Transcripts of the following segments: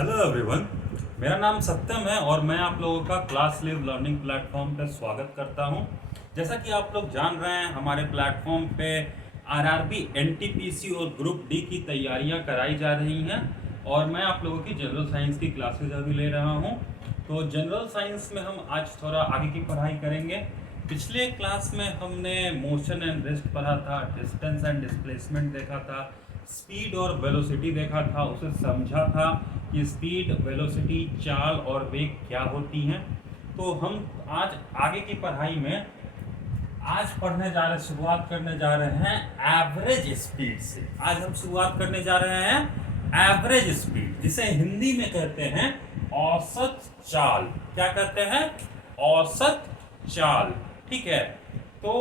Hello everyone, मेरा नाम सत्यम है और मैं आप लोगों का क्लास लिव लर्निंग प्लेटफॉर्म पर स्वागत करता हूं। जैसा कि आप लोग जान रहे हैं, हमारे प्लेटफॉर्म पे आरआरबी, एनटीपीसी और ग्रुप डी की तैयारियां कराई जा रही हैं और मैं आप लोगों की जनरल साइंस की क्लासेज अभी ले रहा हूं। तो जनरल साइंस में हम आज थोड़ा आगे की पढ़ाई करेंगे। पिछले क्लास में हमने मोशन एंड रेस्ट पढ़ा था, डिस्टेंस एंड डिस्प्लेसमेंट देखा था, स्पीड और वेलोसिटी देखा था, उसे समझा था कि स्पीड, वेलोसिटी, चाल और वेग क्या होती हैं। तो हम आज आगे की पढ़ाई में आज पढ़ने जा रहे शुरुआत करने जा रहे हैं एवरेज स्पीड से। आज हम शुरुआत करने जा रहे हैं एवरेज स्पीड, जिसे हिंदी में कहते हैं औसत चाल। क्या कहते हैं? औसत चाल। ठीक है। तो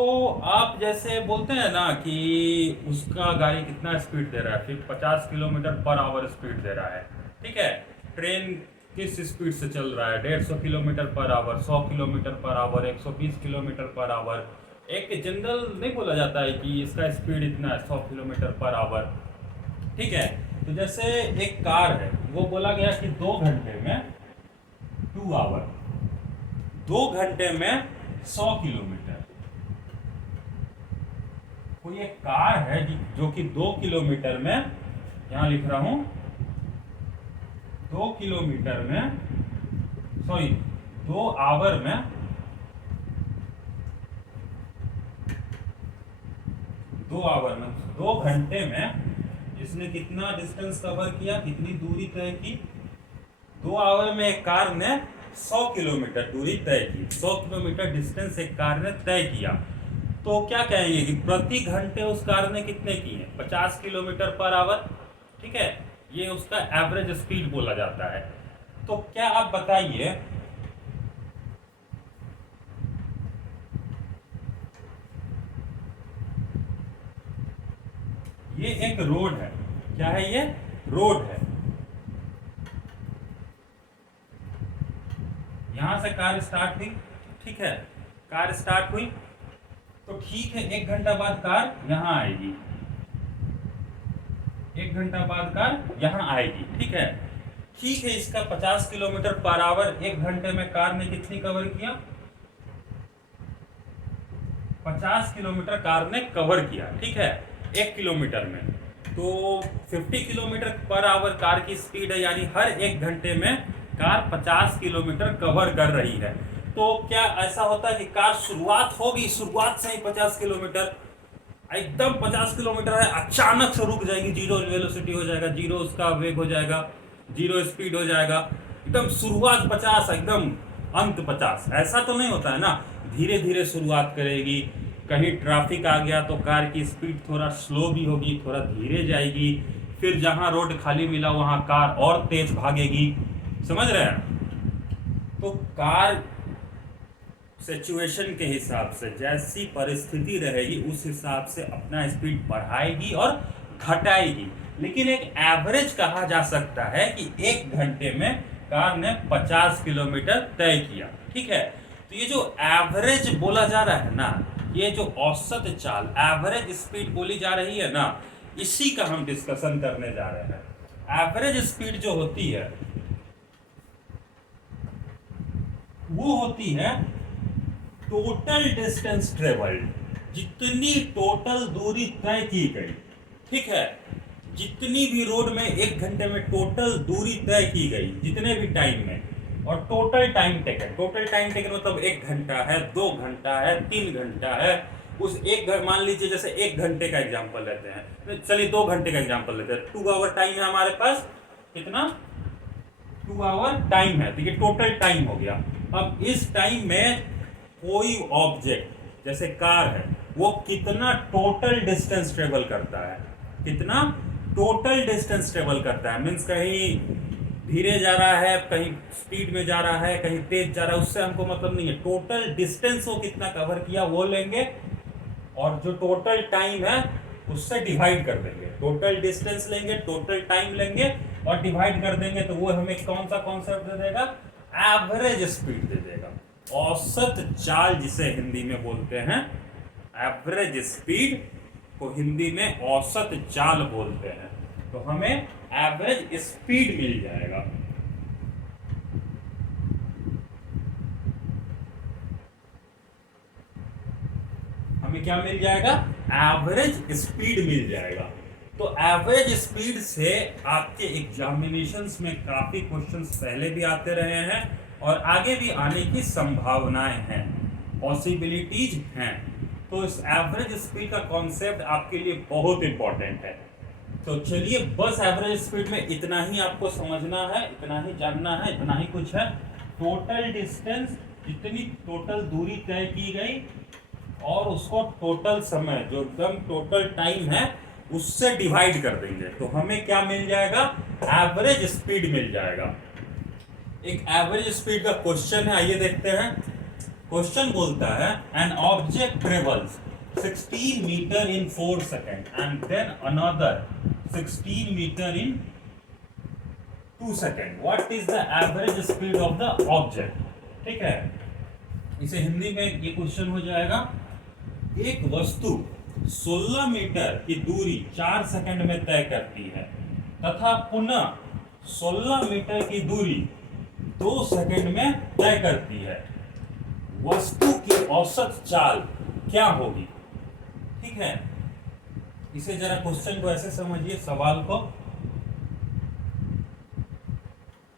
आप जैसे बोलते हैं ना कि उसका गाड़ी कितना स्पीड दे रहा है, फिर 50 किलोमीटर पर आवर स्पीड दे रहा है। ठीक है। ट्रेन किस स्पीड से चल रहा है? 150 kilometre per hour, 100 kilometre per hour, 120 kilometre per hour. एक जनरल नहीं बोला जाता है कि इसका स्पीड इतना है, 100 किलोमीटर पर आवर। ठीक है। तो जैसे एक कार है, वो बोला गया कि 2 घंटे में 2 आवर, 2 घंटे में 100 किलोमीटर। कोई एक कार है जो कि 2 किलोमीटर में, यहां लिख रहा हूं, 2 किलोमीटर में, सॉरी 2 आवर में 2 घंटे में इसने कितना डिस्टेंस कवर किया, कितनी दूरी तय की? 2 आवर में एक कार ने 100 किलोमीटर दूरी तय की। 100 किलोमीटर डिस्टेंस एक कार ने तय किया। तो क्या कहेंगे कि प्रति घंटे उस कार ने कितने किए? 50 किलोमीटर पर आवर। ठीक है। ये उसका एवरेज स्पीड बोला जाता है। तो क्या आप बताइए, ये एक रोड है। क्या है ये? रोड है। यहां से कार स्टार्ट हुई। ठीक है। कार स्टार्ट हुई तो ठीक है, 1 घंटा बाद कार यहां आएगी। 1 घंटा बाद कार यहां आएगी। ठीक है। ठीक है, इसका 50 किलोमीटर पर आवर 1 घंटे में कार ने कितनी कवर किया? 50 किलोमीटर कार ने कवर किया। ठीक है। 1 किलोमीटर में तो 50 किलोमीटर पर आवर कार की स्पीड है, यानी हर 1 घंटे में कार 50 किलोमीटर कवर कर रही है। तो क्या ऐसा होता है कि कार शुरुआत होगी, शुरुआत से ही 50 किलोमीटर, एकदम 50 किलोमीटर है, अचानक से रुक जाएगी, जीरो वेलोसिटी हो जाएगा, जीरो उसका वेग हो जाएगा, जीरो स्पीड हो जाएगा, एकदम शुरुआत 50, एकदम अंत 50। ऐसा तो नहीं होता है ना। धीरे धीरे शुरुआत करेगी। कहीं ट्रैफिक आ गया तो कार की स्पीड थोड़ा स्लो भी होगी, थोड़ा धीरे जाएगी। फिर जहां रोड खाली मिला वहां कार और तेज भागेगी। समझ रहे हैं? तो कार सिचुएशन के हिसाब से, जैसी परिस्थिति रहेगी उस हिसाब से अपना स्पीड बढ़ाएगी और घटाएगी। लेकिन एक एवरेज कहा जा सकता है कि 1 घंटे में कार ने 50 किलोमीटर तय किया। ठीक है। तो ये जो एवरेज बोला जा रहा है ना, ये जो औसत चाल, एवरेज स्पीड बोली जा रही है ना, इसी का हम डिस्कशन करने जा रहे हैं। एवरेज स्पीड जो होती है वो होती है टोटल डिस्टेंस ट्रेवल्ड, जितनी टोटल दूरी तय की गई। ठीक है। जितनी भी रोड में 1 घंटे में टोटल दूरी तय की गई, जितने भी टाइम में, और total time taken, total time taken मतलब 1 घंटा है, 2 घंटा है, 3 घंटा है। उस मान लीजिए जैसे 1 घंटे का एग्जांपल लेते हैं, तो चलिए 2 घंटे का एग्जांपल लेते हैं। 2 आवर टाइम है हमारे पास। कितना? 2 आवर टाइम है। तो ये टोटल टाइम हो गया। अब इस टाइम में कोई ऑब्जेक्ट जैसे कार है, वो कितना टोटल डिस्टेंस ट्रेवल करता है, कितना टोटल डिस्टेंस ट्रेवल करता है, मीन्स कहीं धीरे जा रहा है, कहीं स्पीड में जा रहा है, कहीं तेज जा रहा है, उससे हमको मतलब नहीं है। टोटल डिस्टेंस वो कितना कवर किया वो लेंगे और जो टोटल टाइम है उससे डिवाइड कर देंगे। टोटल डिस्टेंस लेंगे, टोटल टाइम लेंगे और डिवाइड कर देंगे, तो वो हमें कौन सा कॉन्सेप्ट दे देगा? एवरेज स्पीड दे देगा। औसत चाल जिसे हिंदी में बोलते हैं, एवरेज स्पीड को हिंदी में औसत चाल बोलते हैं। तो हमें एवरेज स्पीड मिल जाएगा। क्या मिल जाएगा, एवरेज स्पीड मिल जाएगा। तो एवरेज स्पीड से आपके एग्जामिनेशंस में काफी क्वेश्चंस पहले भी आते रहे हैं और आगे भी आने की संभावनाएं हैं, पॉसिबिलिटीज हैं। तो इस एवरेज स्पीड का कॉन्सेप्ट आपके लिए बहुत इंपॉर्टेंट है। तो चलिए, बस एवरेज स्पीड में इतना ही आपको समझना है, इतना ही जानना है, इतना ही कुछ है। टोटल डिस्टेंस, जितनी टोटल दूरी तय की गई और उसको टोटल समय, जो एकदम टोटल टाइम है, उससे डिवाइड कर देंगे तो हमें क्या मिल जाएगा, एवरेज स्पीड मिल जाएगा। एक एवरेज स्पीड का क्वेश्चन है, आइए देखते हैं। क्वेश्चन बोलता है an object travels 16 metre in 4 second and then another 16 metre in 2 second, what is the average speed of the object. ठीक है, इसे हिंदी में ये क्वेश्चन हो जाएगा, एक वस्तु 16 मीटर की दूरी 4 सेकंड में तय करती है तथा पुनः 16 मीटर की दूरी 2 सेकंड में तय करती है, वस्तु की औसत चाल क्या होगी। ठीक है, इसे जरा क्वेश्चन को ऐसे समझिए, सवाल को।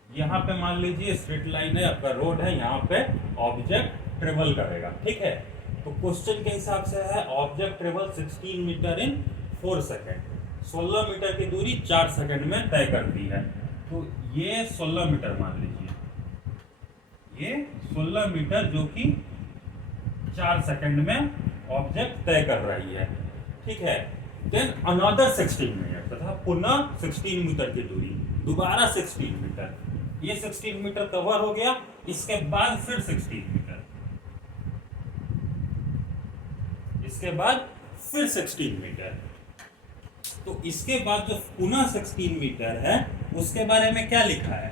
यहां पे मान लीजिए स्ट्रेट लाइन है, आपका रोड है, यहां पे ऑब्जेक्ट ट्रेवल करेगा। ठीक है, तो क्वेश्चन के हिसाब से है object travel 16 metre in 4 second, 16 metre की दूरी 4 सेकेंड में तय करती है। तो ये 16 मीटर मान लीजिए, ये 16 मीटर जो कि 4 सेकेंड में ऑब्जेक्ट तय कर रही है। ठीक है, देन अनदर 16 मीटर तथा पुनः 16 मीटर की दूरी, दोबारा 16 मीटर, ये 16 मीटर कवर हो गया, इसके बाद फिर 16 मीटर, इसके बाद फिर 16 मीटर। तो इसके बाद जो पुनः 16 मीटर है उसके बारे में क्या लिखा है,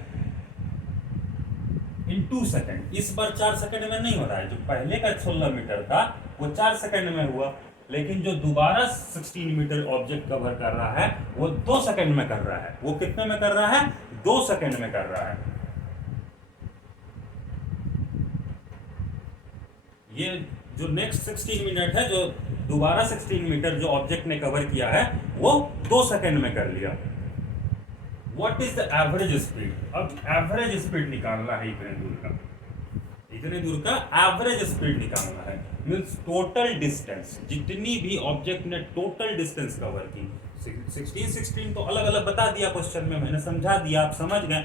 इन 2 सेकेंड। इस बार 4 सेकेंड में नहीं हो रहा है, जो पहले का 16 मीटर था वो 4 सेकेंड में हुआ, लेकिन जो दोबारा 16 मीटर ऑब्जेक्ट कवर कर रहा है वो 2 सेकेंड में कर रहा है। वो कितने में कर रहा है, 2 सेकेंड में कर रहा है। ये जो नेक्स्ट 16 मिनट है, जो दोबारा 16 मीटर जो ऑब्जेक्ट ने कवर किया है वो 2 सेकेंड में कर लिया। What is the average speed. अब एवरेज स्पीड निकालना है, इतने दूर का, इतने दूर का एवरेज स्पीड निकालना है। मींस टोटल डिस्टेंस, जितनी भी ऑब्जेक्ट ने टोटल डिस्टेंस कवर की, 16 तो अलग अलग बता दिया क्वेश्चन में, मैंने समझा दिया, आप समझ गए,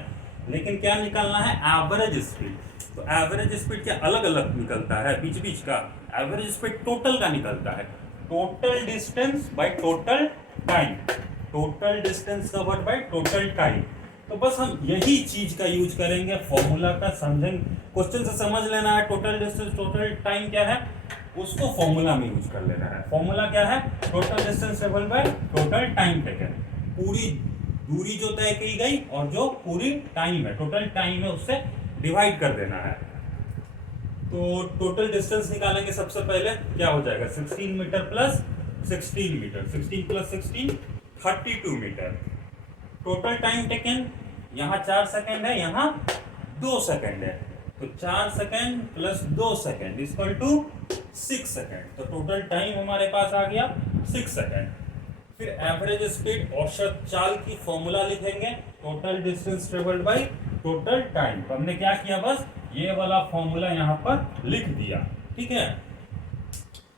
लेकिन क्या निकालना है, एवरेज स्पीड। तो एवरेज स्पीड क्या अलग अलग निकलता है, बीच बीच का, एवरेज स्पीड टोटल का निकलता है, total distance by total time, total distance covered by total time. तो बस हम यही चीज का यूज करेंगे, फॉर्मूला का समझेंगे, क्वेश्चन से समझ लेना है टोटल डिस्टेंस टोटल टाइम क्या है, उसको फॉर्मूला में यूज कर लेना है। फॉर्मूला क्या है, total distance travelled by total time taken, पूरी दूरी जो तय की गई और जो पूरी टाइम है, टोटल टाइम है, उससे डिवाइड कर देना है। तो टोटल डिस्टेंस निकालेंगे, सबसे पहले क्या हो जाएगा, 16 metre plus 16 metre, 16 plus 16 32 metre. Total time taken, यहाँ 4 सेकेंड है, यहाँ 2 सेकेंड है, तो 4 second plus 2 second equal to 6 second. तो टोटल टाइम हमारे पास आ गया 6 सेकेंड। फिर एवरेज स्पीड, औसत चाल की फॉर्मूला लिखेंगे, total distance travelled by total time. तो हमने क्या किया, बस ये वाला फॉर्मूला यहाँ पर लिख दिया। ठीक है,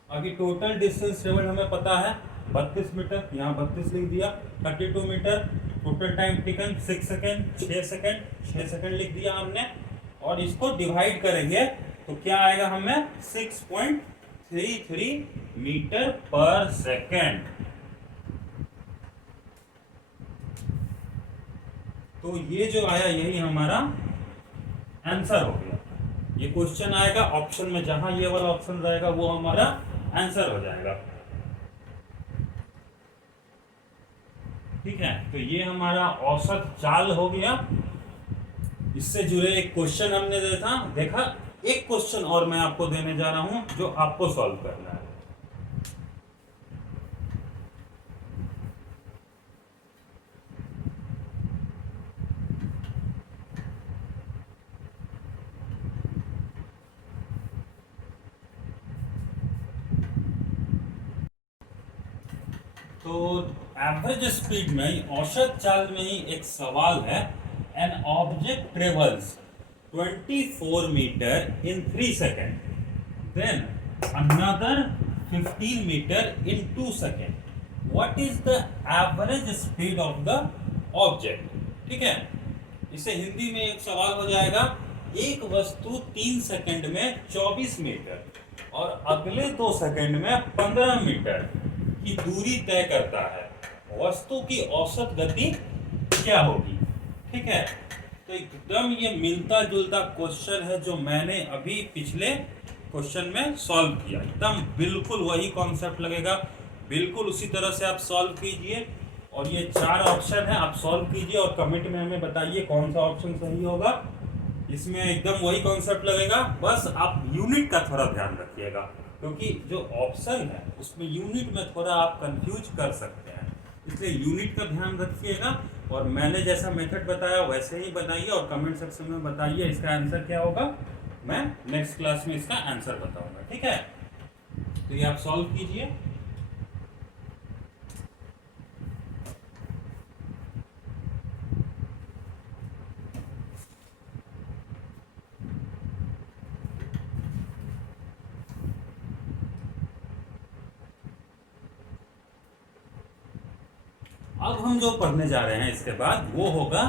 अभी टोटल डिस्टेंस ट्रेवल्ड हमें पता है 32 मीटर, यहाँ 32 लिख दिया, 32 metre, total time taken 6 second, 6 second, 6 second लिख दिया हमने, और इसको डिवाइड करेंगे तो क्या आएगा हमें, 6.33 मीटर पर सेकेंड। तो ये जो आया यही हमारा आंसर हो गया। ये क्वेश्चन आएगा ऑप्शन में, जहां ये वाला ऑप्शन रहेगा वो हमारा आंसर हो जाएगा। ठीक है, तो ये हमारा औसत चाल हो गया। इससे जुड़े एक क्वेश्चन हमने देखा। एक क्वेश्चन और मैं आपको देने जा रहा हूं जो आपको सॉल्व करना है। तो एवरेज स्पीड में, औसत चाल में ही एक सवाल है। An object travels 24 metre in 3 second, then another 15 metre in 2 second. What is the average speed of the object? ठीक है, इसे हिंदी में एक सवाल हो जाएगा, एक वस्तु 3 सेकंड में 24 मीटर और अगले 2 सेकंड में 15 मीटर की दूरी तय करता है, वस्तु की औसत गति क्या होगी? ठीक है, तो एकदम ये मिलता जुलता क्वेश्चन है जो मैंने अभी पिछले क्वेश्चन में सॉल्व किया, एकदम बिल्कुल वही कॉन्सेप्ट लगेगा, बिल्कुल उसी तरह से आप सॉल्व कीजिए। और ये 4 ऑप्शन है, आप सॉल्व कीजिए और कमेंट में हमें बताइए कौन सा ऑप्शन सही होगा। इसमें एकदम वही कॉन्सेप्ट लगेगा, बस आप यूनिट का थोड़ा ध्यान रखिएगा, क्योंकि जो ऑप्शन है उसमें यूनिट में थोड़ा आप कंफ्यूज कर सकते हैं, इसलिए यूनिट का ध्यान रखिएगा। और मैंने जैसा मेथड बताया वैसे ही बनाइए और कमेंट सेक्शन में बताइए इसका आंसर क्या होगा। मैं नेक्स्ट क्लास में इसका आंसर बताऊंगा, ठीक है? तो ये आप सॉल्व कीजिए। अब हम जो पढ़ने जा रहे हैं इसके बाद वो होगा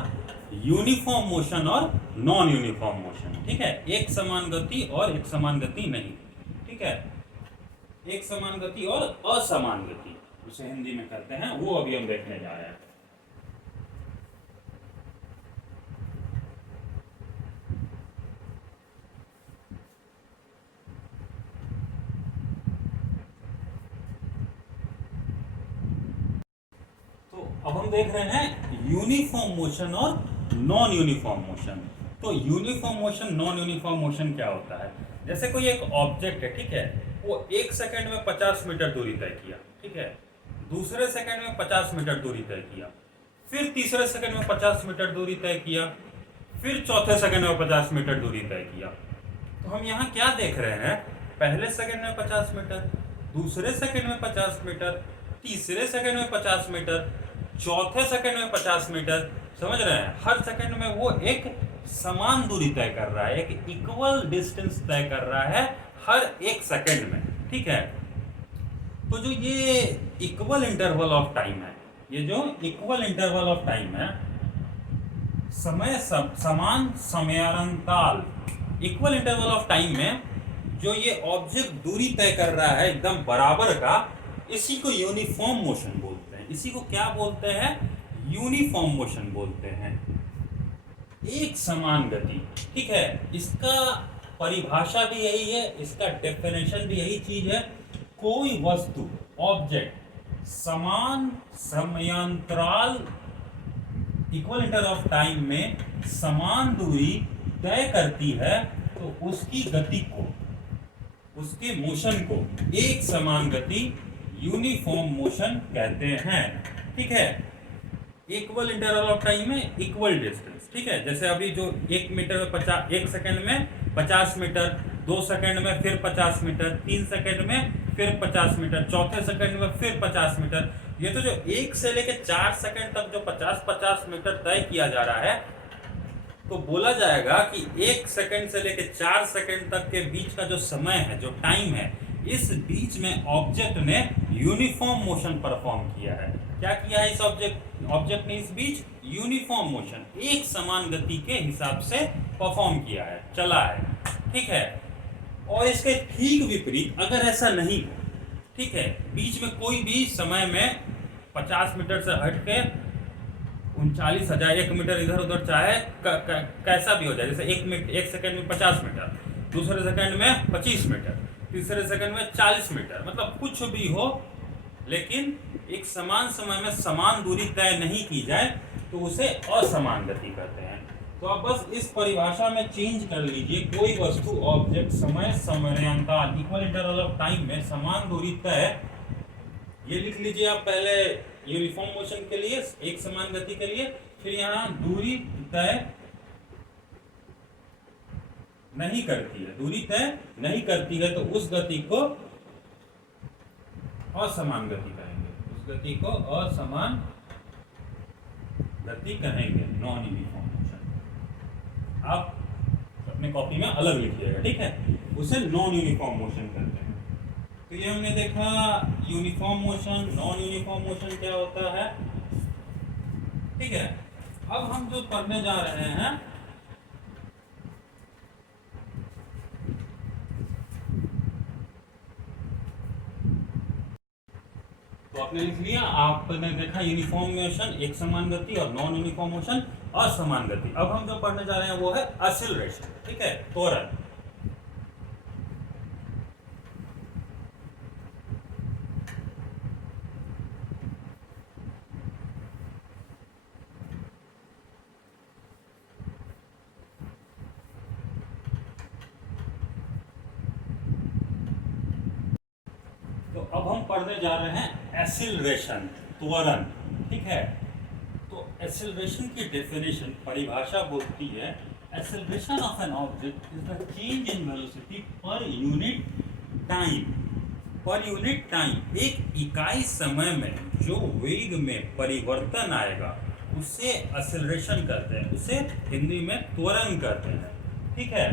यूनिफॉर्म मोशन और नॉन यूनिफॉर्म मोशन। ठीक है, एक समान गति और एक समान गति नहीं। ठीक है, एक समान गति और असमान गति, उसे हिंदी में कहते हैं, वो अभी हम देखने जा रहे हैं। अब हम देख रहे हैं यूनिफॉर्म मोशन और नॉन यूनिफॉर्म मोशन। तो uniform motion, non uniform motion क्या होता है? जैसे कोई एक ऑब्जेक्ट है, ठीक है, वो 1 सेकंड में 50 मीटर दूरी तय किया, ठीक है, दूसरे सेकंड में 50 मीटर दूरी तय किया, फिर तीसरे सेकंड में 50 मीटर दूरी तय किया, फिर चौथे सेकंड में 50 मीटर दूरी तय किया। तो हम यहाँ क्या देख रहे हैं? पहले सेकंड में 50 मीटर, दूसरे सेकंड में 50 मीटर, तीसरे सेकंड में 50 मीटर, चौथे सेकंड में 50 मीटर। समझ रहे हैं? हर सेकंड में वो एक समान दूरी तय कर रहा है, एक इक्वल डिस्टेंस तय कर रहा है हर एक सेकंड में। ठीक है, तो जो ये इक्वल इंटरवल ऑफ टाइम है, ये जो इक्वल इंटरवल ऑफ टाइम है, समान समयांतराल, इक्वल इंटरवल ऑफ टाइम में जो ये ऑब्जेक्ट दूरी तय कर रहा है एकदम बराबर का, इसी को यूनिफॉर्म मोशन बोलते हैं। इसी को क्या बोलते हैं? यूनिफॉर्म मोशन बोलते हैं, एक समान गति। ठीक है, इसका परिभाषा भी यही है, इसका डेफिनेशन भी यही चीज है। कोई वस्तु, ऑब्जेक्ट समान समयांतराल, इक्वल इंटर ऑफ टाइम में समान दूरी तय करती है, तो उसकी गति को, उसके मोशन को एक समान गति, यूनिफॉर्म मोशन कहते हैं। ठीक है, इक्वल इंटरवल ऑफ टाइम में इक्वल डिस्टेंस। ठीक है, जैसे अभी जो 1 मीटर में 50, 1 सेकंड में 50 मीटर, 2 सेकंड में फिर 50 मीटर, 3 सेकंड में फिर 50 मीटर, चौथे सेकंड में फिर 50 मीटर। ये तो जो 1 से लेकर 4 सेकंड तक जो 50-50 मीटर तय किया जा रहा है, तो बोला जाएगा कि 1 सेकंड से लेकर 4 सेकंड तक के बीच का जो समय है, जो टाइम है, इस बीच में ऑब्जेक्ट ने यूनिफॉर्म मोशन परफॉर्म किया है। क्या किया है इस ऑब्जेक्ट ने? इस बीच यूनिफॉर्म मोशन, एक समान गति के हिसाब से परफॉर्म किया है, चला है। ठीक है, और इसके ठीक विपरीत अगर ऐसा नहीं हो, ठीक है, बीच में कोई भी समय में 50 मीटर से हट के 39,000, 1 मीटर इधर उधर चाहे कैसा भी हो जाए, जैसे 1 सेकंड में 50 मीटर, दूसरे सेकंड में 25 मीटर, तीसरे सेकंड में 40 मीटर, मतलब कुछ भी हो, लेकिन एक समान समय में समान दूरी तय नहीं की जाए, तो उसे असमान गति कहते हैं। तो आप बस इस परिभाषा में चेंज कर लीजिए, कोई वस्तु, ऑब्जेक्ट समय समयांतराल, इक्वल इंटरवल ऑफ टाइम में समान दूरी तय, ये लिख लीजिए आप पहले यूनिफॉर्म मोशन के लिए, एक समान गति के लिए, फिर यहाँ दूरी तय नहीं करती है, दूरी तय नहीं करती है, तो उस गति को असमान गति कहेंगे, उस गति को असमान गति कहेंगे, नॉन यूनिफॉर्म मोशन। आप अपने कॉपी में अलग लिखिएगा, ठीक है, उसे नॉन यूनिफॉर्म मोशन कहते हैं। तो ये हमने देखा uniform motion, non uniform motion क्या होता है, ठीक है। अब हम जो पढ़ने जा रहे हैं तो आपने लिख लिया, आपने देखा यूनिफॉर्म मोशन एक समान गति और नॉन यूनिफॉर्म मोशन असमान गति। अब हम जो पढ़ने जा रहे हैं वो है एक्सीलरेशन, ठीक है, त्वरण। तो अब हम पढ़ने जा रहे हैं एक्सीलरेशन, त्वरण, ठीक है। तो एक्सीलरेशन की डेफिनेशन, परिभाषा बोलती है, acceleration of an object is the change in velocity per unit time. Per unit time, एक इकाई समय में जो वेग में परिवर्तन आएगा उसे एक्सीलरेशन कहते हैं, उसे हिंदी में त्वरण कहते हैं, ठीक है।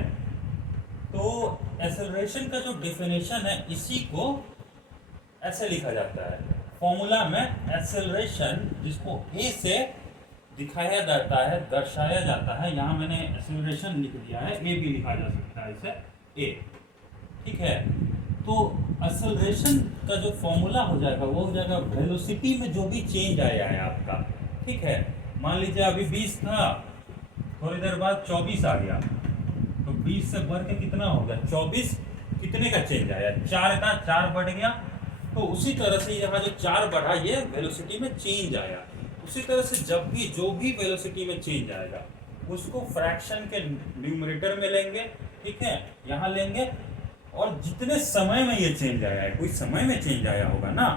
तो एक्सीलरेशन का जो डेफिनेशन है इसी को ऐसे लिखा जाता है फॉर्मूला में, एक्सेलरेशन जिसको ए से दिखाया जाता है, दर्शाया जाता है, यहाँ मैंने एक्सेलरेशन लिख दिया है, ए भी लिखा जा सकता है इसे ए, ठीक है। तो एक्सेलरेशन का जो फॉर्मूला हो जाएगा वो हो जाएगा वेलोसिटी में जो भी चेंज आया है आपका, ठीक है। मान लीजिए अभी 20 था, थोड़ी देर बाद 24 आ गया, तो 20 से बढ़ के कितना हो गया 24, कितने का चेंज आया, 4 का, 4 बढ़ गया। तो उसी तरह से यहाँ जो 4 बढ़ा ये वेलोसिटी में चेंज आया। उसी तरह से जब भी जो भी वेलोसिटी में चेंज आएगा उसको फ्रैक्शन के न्यूमरेटर में लेंगे, ठीक है, यहाँ लेंगे, और जितने समय में ये चेंज आया है, कोई समय में चेंज आया होगा ना,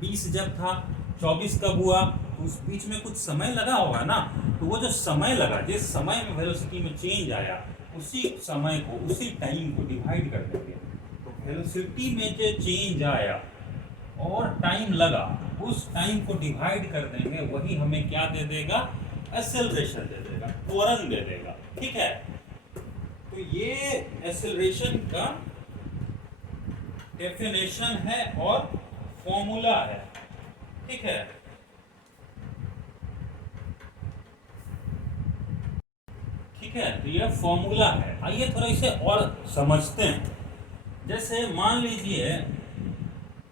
20 जब था 24 कब हुआ, तो उस बीच में कुछ समय लगा होगा ना, तो वो जो समय लगा, जिस समय में वेलोसिटी में चेंज आया उसी समय को, उसी टाइम को डिवाइड कर देंगे। वेलोसिटी में जो चेंज आया और टाइम लगा, उस टाइम को डिवाइड कर देंगे, वही हमें क्या दे देगा, एक्सेलरेशन दे देगा, त्वरण दे देगा, ठीक है। तो ये एक्सेलरेशन का डेफिनेशन है और फॉर्मूला है, ठीक है। ठीक है, तो ये फॉर्मूला है। आइए थोड़ा इसे और समझते हैं। जैसे मान लीजिए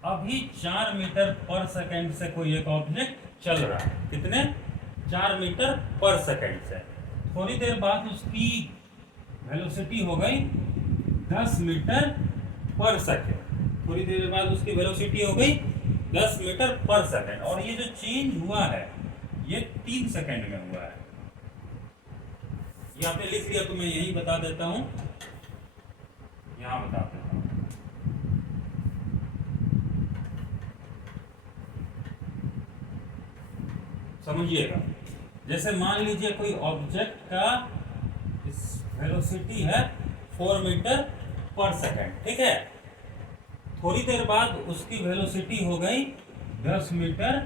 अभी 4 मीटर पर सेकंड से कोई एक ऑब्जेक्ट चल रहा है, कितने, 4 मीटर पर सेकंड से, थोड़ी देर बाद उसकी वेलोसिटी हो गई 10 मीटर पर सेकंड, थोड़ी देर बाद उसकी वेलोसिटी हो गई 10 मीटर पर सेकंड, और ये जो चेंज हुआ है ये 3 सेकंड में हुआ है। ये आपने लिख लिया तो मैं यही बता देता हूं, यहां बता देता हूं। समझिएगा, जैसे मान लीजिए कोई ऑब्जेक्ट का वेलोसिटी है 4 मीटर पर सेकंड, ठीक है, थोड़ी देर बाद उसकी वेलोसिटी हो गई 10 मीटर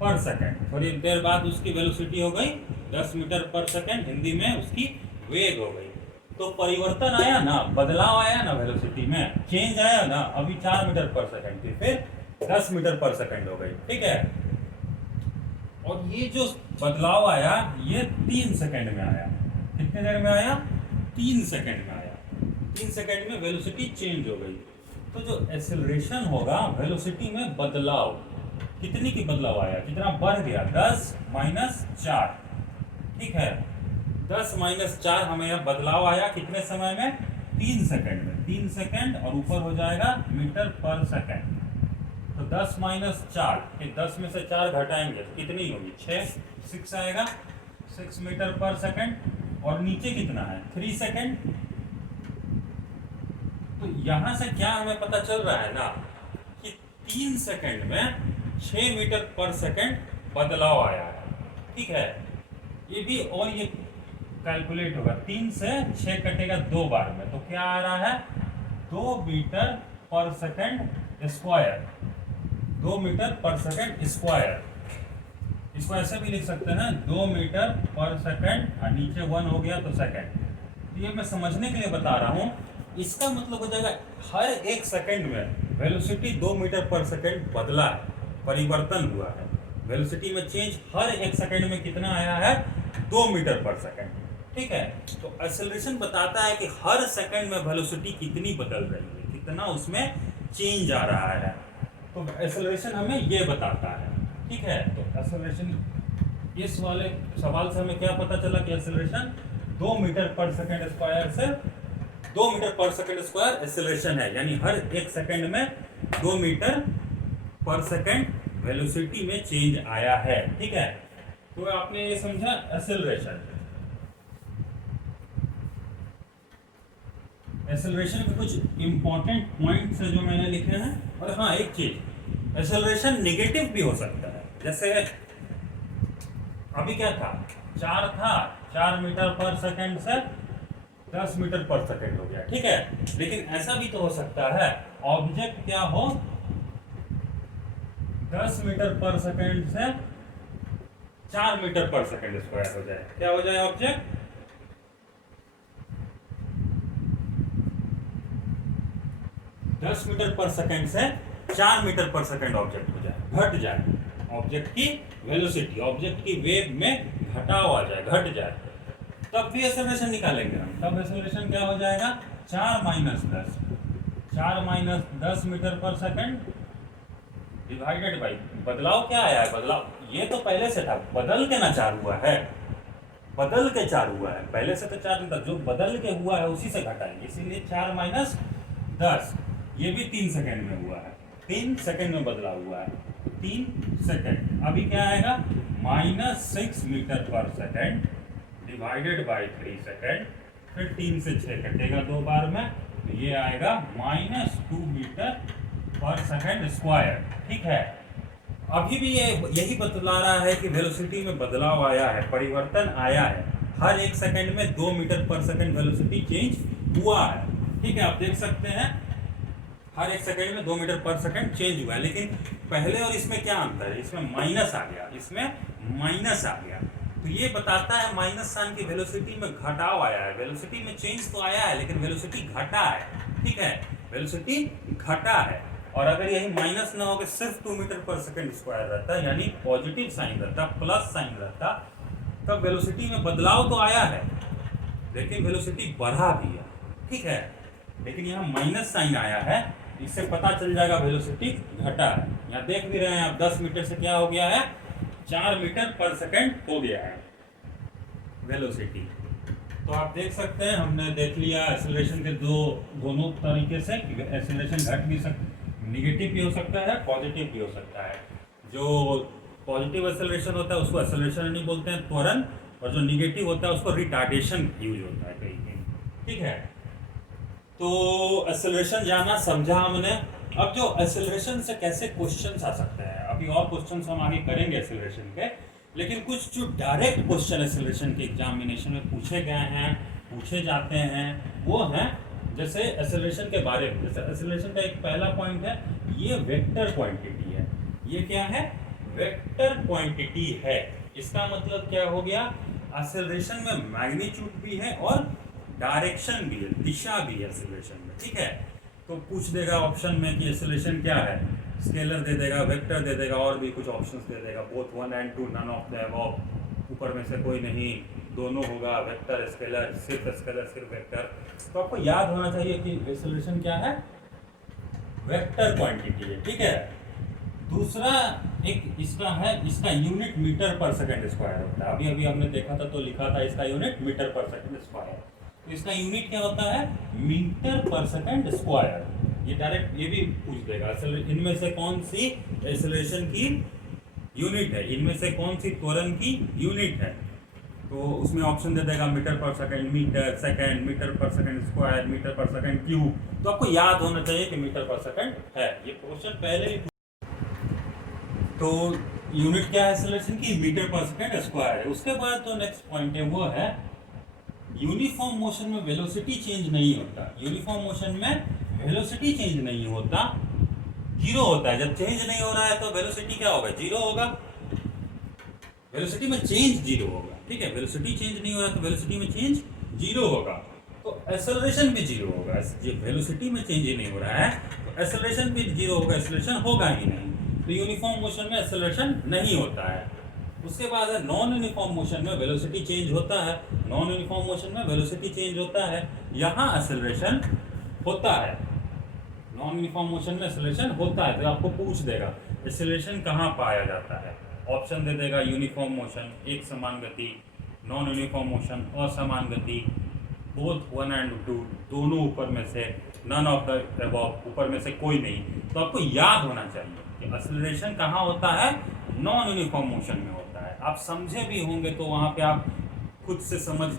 पर सेकंड, थोड़ी देर बाद उसकी वेलोसिटी हो गई 10 मीटर पर सेकंड, हिंदी में उसकी वेग हो गई। तो परिवर्तन आया ना, बदलाव आया ना, वेलोसिटी में चेंज आया ना, अभी 4 मीटर पर सेकंड थी, फिर 10 मीटर पर सेकंड हो गई, ठीक है। और ये जो बदलाव आया ये 3 सेकंड में आया, कितने देर में आया, 3 सेकंड में आया, 3 सेकंड में वेलोसिटी चेंज हो गई। तो जो एक्सेलरेशन होगा, वेलोसिटी में बदलाव, कितनी की बदलाव आया, कितना बढ़ गया, 10 माइनस 4, ठीक है, 10 माइनस 4 हमें यह बदलाव आया, कितने समय में, 3 सेकंड में, 3 सेकंड, और ऊपर हो जाएगा मीटर पर सेकंड। तो 10 माइनस 4, 10 में से 4 घटाएंगे तो कितनी होगी, 6 आएगा, 6 मीटर पर सेकंड, और नीचे कितना है, 3 सेकंड। तो यहां से क्या हमें पता चल रहा है ना कि 3 सेकंड में 6 मीटर पर सेकंड बदलाव आया है, ठीक है। ये भी और ये कैलकुलेट होगा, 3 से 6 कटेगा 2 बार में, तो क्या आ रहा है, 2 मीटर पर सेकंड स्क्वायर, 2 मीटर पर सेकंड स्क्वायर। इसको ऐसे भी लिख सकते हैं 2 मीटर पर सेकंड, और नीचे 1 हो गया तो सेकंड। ये मैं समझने के लिए बता रहा हूँ। इसका मतलब हो जाएगा हर एक सेकंड में वेलोसिटी 2 मीटर पर सेकंड बदला है, परिवर्तन हुआ है। वेलोसिटी में चेंज हर एक सेकंड में कितना आया है? 2 मीटर पर सेकंड। ठीक है, तो एक्सेलरेशन बताता है कि हर सेकंड में वेलोसिटी कितनी बदल रही है, कितना उसमें चेंज आ रहा है। तो एक्सेलरेशन हमें ये बताता है। ठीक है, तो एक्सेलरेशन, इस वाले सवाल से हमें क्या पता चला कि एक्सेलरेशन 2 मीटर पर सेकंड स्क्वायर से 2 मीटर पर सेकंड स्क्वायर एक्सेलरेशन है, यानी हर एक सेकंड में 2 मीटर पर सेकंड वेलोसिटी में चेंज आया है। ठीक है, तो आपने ये समझा एक्सेलरेशन। एक्सेलरेशन के कुछ इंपॉर्टेंट पॉइंट्स है जो मैंने लिखे हैं। और हाँ, एक चीज, एक्सेलरेशन नेगेटिव भी हो सकता है। जैसे अभी क्या था, 4 था, 4 मीटर पर सेकंड से 10 मीटर पर सेकंड हो गया। ठीक है, लेकिन ऐसा भी तो हो सकता है ऑब्जेक्ट क्या हो, 10 मीटर पर सेकंड से 4 मीटर पर सेकंड स्क्वायर हो जाए। क्या हो जाए ऑब्जेक्ट? 10 मीटर पर सेकंड से 4 मीटर पर सेकंड ऑब्जेक्ट हो जाए, घट जाए। ऑब्जेक्ट की वेलोसिटी, ऑब्जेक्ट की वेग में घटाव आ जाए, घट जाए, तब भी एक्सेलरेशन निकालेंगे हम। तब एक्सेलरेशन क्या हो जाएगा? 4 माइनस 10, 4 माइनस 10 मीटर पर सेकंड डिवाइडेड बाई, बदलाव क्या आया है? बदलाव ये तो पहले से था, बदल के ना 4 हुआ है, बदल के 4 हुआ है। पहले से तो 4 नहीं था, जो बदल के हुआ है उसी से घटाएंगे, इसीलिए 4 माइनस 10। ये भी 3 सेकंड में हुआ है, 3 सेकंड में बदलाव हुआ है, 3 सेकंड। अभी क्या आएगा? -6 मीटर पर सेकंड डिवाइडेड बाई 3 सेकंड, फिर 3 से 6 कटेगा 2 बार में, तो ये आएगा -2 मीटर पर सेकंड स्क्वायर। ठीक है, अभी भी ये यही बतला रहा है कि वेलोसिटी में बदलाव आया है, परिवर्तन आया है। हर एक सेकंड में 2 मीटर पर सेकंड वेलोसिटी चेंज हुआ है। ठीक है, आप देख सकते हैं हर एक सेकंड में 2 मीटर पर सेकंड चेंज हुआ है। लेकिन पहले और इसमें क्या अंतर है? इसमें माइनस आ गया, इसमें माइनस आ गया। तो ये बताता है माइनस साइन की वेलोसिटी में घटाव आया है। वेलोसिटी में चेंज तो आया है, लेकिन वेलोसिटी घटा है। ठीक है, वेलोसिटी घटा है। और अगर यही माइनस ना हो के सिर्फ 2 मीटर पर सेकंड स्क्वायर रहता, यानी पॉजिटिव साइन रहता, प्लस साइन रहता, तब वेलोसिटी में बदलाव तो आया है, लेकिन वेलोसिटी बढ़ा भी है। ठीक है, लेकिन यहाँ माइनस साइन आया है, इससे पता चल जाएगा वेलोसिटी घटा है। यहाँ देख भी रहे हैं आप, 10 मीटर से क्या हो गया है? 4 मीटर पर सेकंड हो गया है वेलोसिटी। तो आप देख सकते हैं, हमने देख लिया एक्सेलरेशन के दोनों तरीके से। एक्सेलरेशन घट भी निगेटिव भी हो सकता है, पॉजिटिव भी हो सकता है। जो पॉजिटिव एक्सेलरेशन होता है उसको एक्सेलरेशन नहीं बोलते हैं, त्वरण, और जो निगेटिव होता है उसको रिटार्डेशन यूज होता है कहीं कहीं। ठीक है, तो एक्सेलरेशन जाना समझा हमने। अब जो एक्सेलरेशन से कैसे क्वेश्चंस आ सकते हैं, अभी और क्वेश्चंस हम आगे करेंगे एक्सेलरेशन के, लेकिन कुछ जो डायरेक्ट क्वेश्चन एक्सेलरेशन के एग्जामिनेशन में पूछे गए हैं, पूछे जाते हैं, वो हैं जैसे एक्सेलरेशन के बारे में। जैसे एक्सेलरेशन का एक पहला पॉइंट है, ये वेक्टर क्वांटिटी है। ये क्या है? वेक्टर क्वांटिटी है। इसका मतलब क्या हो गया? एक्सेलरेशन में मैग्नीट्यूड भी है और डायरेक्शन भी है, दिशा भी है एक्सेलरेशन में। ठीक है, तो पूछ देगा ऑप्शन में कि एक्सेलरेशन क्या है, स्केलर दे देगा, वेक्टर दे देगा, और भी कुछ ऑप्शंस दे देगा, both 1 and 2, none of the above, ऊपर में से कोई नहीं, दोनों होगा, वेक्टर स्केलर, सिर्फ वेक्टर। तो आपको याद होना चाहिए कि एक्सेलरेशन क्या है? वेक्टर क्वांटिटी है। ठीक है, दूसरा एक इसका है, इसका यूनिट मीटर पर सेकंड स्क्वायर होता है। अभी अभी हमने देखा था तो लिखा था इसका यूनिट मीटर पर सेकंड स्क्वायर। तो इसका यूनिट क्या होता है? मीटर पर सेकंड स्क्वायर। ये डायरेक्ट ये भी पूछ देगा, इनमें से कौन सी एक्सेलरेशन की यूनिट है, इनमें से कौन सी त्वरण की यूनिट है। तो उसमें ऑप्शन दे देगा मीटर पर सेकंड, मीटर सेकंड, मीटर पर सेकंड स्क्वायर, मीटर पर सेकंड क्यूब। तो आपको याद होना चाहिए कि मीटर पर सेकंड है। ये क्वेश्चन पहले ही, तो यूनिट क्या है एक्सेलरेशन की? मीटर पर सेकंड स्क्वायर है। उसके बाद जो नेक्स्ट पॉइंट है वो है यूनिफॉर्म मोशन में वेलोसिटी चेंज नहीं होता। यूनिफॉर्म मोशन में वेलोसिटी चेंज नहीं होता, जीरो होता है। जब चेंज नहीं हो रहा है तो वेलोसिटी क्या होगा, जीरो होगा। वेलोसिटी में चेंज जीरो होगा, ठीक है। वेलोसिटी चेंज नहीं हो रहा तो वेलोसिटी में चेंज जीरो होगा, तो एक्सेलरेशन भी जीरो होगा। ये वेलोसिटी में चेंज ही नहीं हो रहा है तो एक्सेलरेशन भी जीरो होगा, एक्सेलरेशन होगा ही नहीं। तो यूनिफॉर्म मोशन में एक्सेलरेशन नहीं होता है। उसके बाद है नॉन यूनिफॉर्म मोशन में वेलोसिटी चेंज होता है। नॉन यूनिफॉर्म मोशन में वेलोसिटी चेंज होता है, यहाँ एक्सेलरेशन होता है। नॉन यूनिफॉर्म मोशन में एक्सेलरेशन होता है, तो आपको पूछ देगा एक्सेलरेशन कहाँ पाया जाता है। ऑप्शन दे देगा यूनिफॉर्म मोशन एक समान गति, नॉन यूनिफॉर्म मोशन असमान गति, बोथ 1 and 2 दोनों ऊपर में से, नन ऑफ द अबव ऊपर में से कोई नहीं। तो आपको याद होना चाहिए कि एक्सेलरेशन कहाँ होता है, नॉन यूनिफॉर्म मोशन में होता है। आप समझे भी होंगे तो वहाँ पे आप खुद से समझ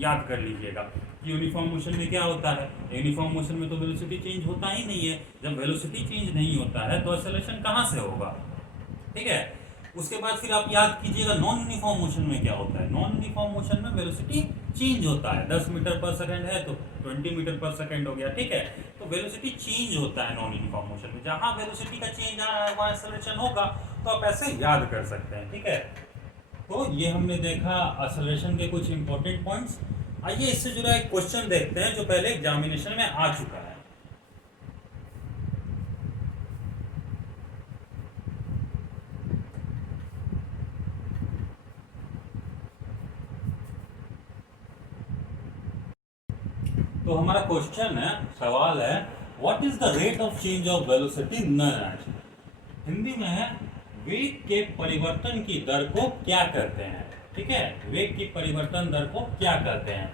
याद कर लीजिएगा कि यूनिफॉर्म मोशन में क्या होता है। यूनिफॉर्म मोशन में तो वेलोसिटी चेंज होता ही नहीं है। जब वेलोसिटी चेंज नहीं होता है तो एक्सेलरेशन कहाँ से होगा, ठीक है। उसके बाद फिर आप याद कीजिएगा नॉन यूनिफॉर्म मोशन में क्या होता है। नॉन यूनिफॉर्म मोशन में वेलोसिटी चेंज होता है। 10 मीटर पर सेकंड है तो 20 मीटर पर सेकंड हो गया, ठीक है। तो वेलोसिटी चेंज होता है नॉन यूनिफॉर्म मोशन में। जहाँ वेलोसिटी का चेंज आ रहा है वहाँ एक्सेलरेशन होगा, तो आप ऐसे याद कर सकते हैं, ठीक है। तो ये हमने देखा एक्सेलरेशन के कुछ इंपॉर्टेंट पॉइंट्स। आइए इससे जुड़ा एक क्वेश्चन देखते हैं जो पहले एग्जामिनेशन में आ चुका है। तो हमारा क्वेश्चन है, सवाल है, what is the rate of change of velocity known as. Hindi में है वेग के परिवर्तन की दर को क्या कहते हैं, ठीक है। वेग की परिवर्तन दर को क्या कहते हैं।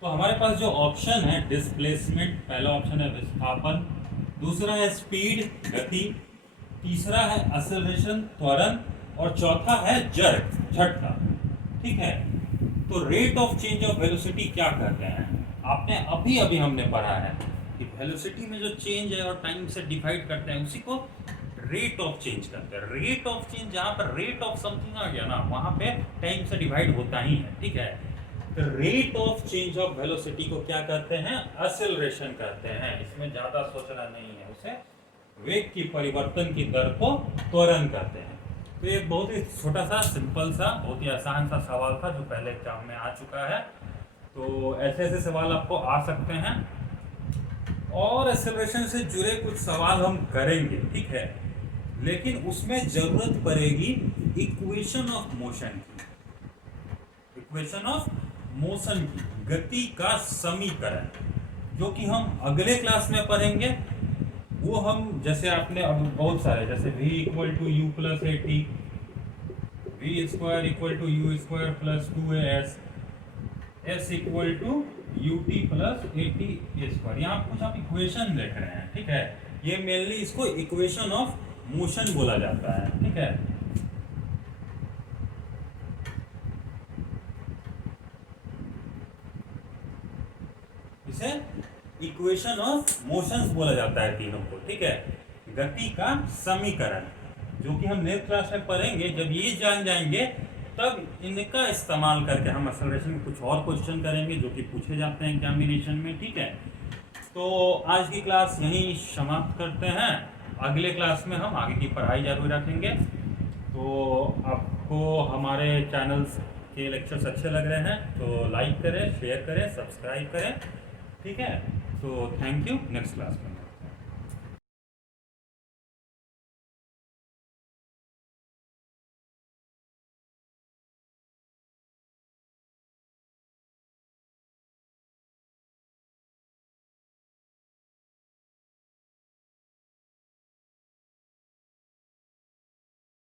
तो हमारे पास जो ऑप्शन है डिस्प्लेसमेंट, पहला ऑप्शन है विस्थापन, दूसरा है स्पीड गति, तीसरा है एक्सेलरेशन त्वरण, और चौथा है जर्क झटका, ठीक है। तो rate of change of velocity क्या कहते हैं। आपने अभी अभी हमने पढ़ा है कि वेलोसिटी में जो चेंज है और टाइम से डिवाइड करते हैं उसी को रेट ऑफ चेंज करते हैं। रेट ऑफ चेंज, जहाँ पर रेट ऑफ समथिंग आ गया ना वहाँ पे टाइम से डिवाइड होता ही है, ठीक है। तो rate of change of velocity को क्या कहते हैं, एक्सेलरेशन कहते हैं। इसमें ज़्यादा सोचना नहीं है, उसे वेग की परिवर्तन की दर को त्वरण कहते हैं। तो एक बहुत ही छोटा सा सिंपल सा बहुत ही आसान सा सवाल था जो पहले एग्जाम में आ चुका है। तो ऐसे ऐसे सवाल आपको आ सकते हैं और एक्सेलरेशन से जुड़े कुछ सवाल हम करेंगे, ठीक है। लेकिन उसमें जरूरत पड़ेगी इक्वेशन ऑफ मोशन की, इक्वेशन ऑफ मोशन की, गति का समीकरण, जो कि हम अगले क्लास में पढ़ेंगे। वो हम जैसे आपने अब बहुत सारे, जैसे v equal to u plus a t, v square equal to u square plus 2as, s equal to u t plus a t square. यहाँ कुछ आप इक्वेशन देख रहे हैं, ठीक है। ये मेनली इसको इक्वेशन ऑफ मोशन बोला जाता है, ठीक है। इसे इक्वेशन ऑफ मोशंस बोला जाता है तीनों को, ठीक है। गति का समीकरण, जो कि हम नेक्स्ट क्लास में पढ़ेंगे। जब ये जान जाएंगे तब इनका इस्तेमाल करके हम एक्सेलरेशन में कुछ और क्वेश्चन करेंगे जो कि पूछे जाते हैं एग्जामिनेशन में, ठीक है। तो आज की क्लास यहीं समाप्त करते हैं। अगले क्लास में हम आगे की पढ़ाई जारी रखेंगे। तो आपको हमारे चैनल्स के लेक्चर्स अच्छे लग रहे हैं तो लाइक करें, शेयर करें, सब्सक्राइब करें, ठीक है। तो थैंक यू, नेक्स्ट क्लास में।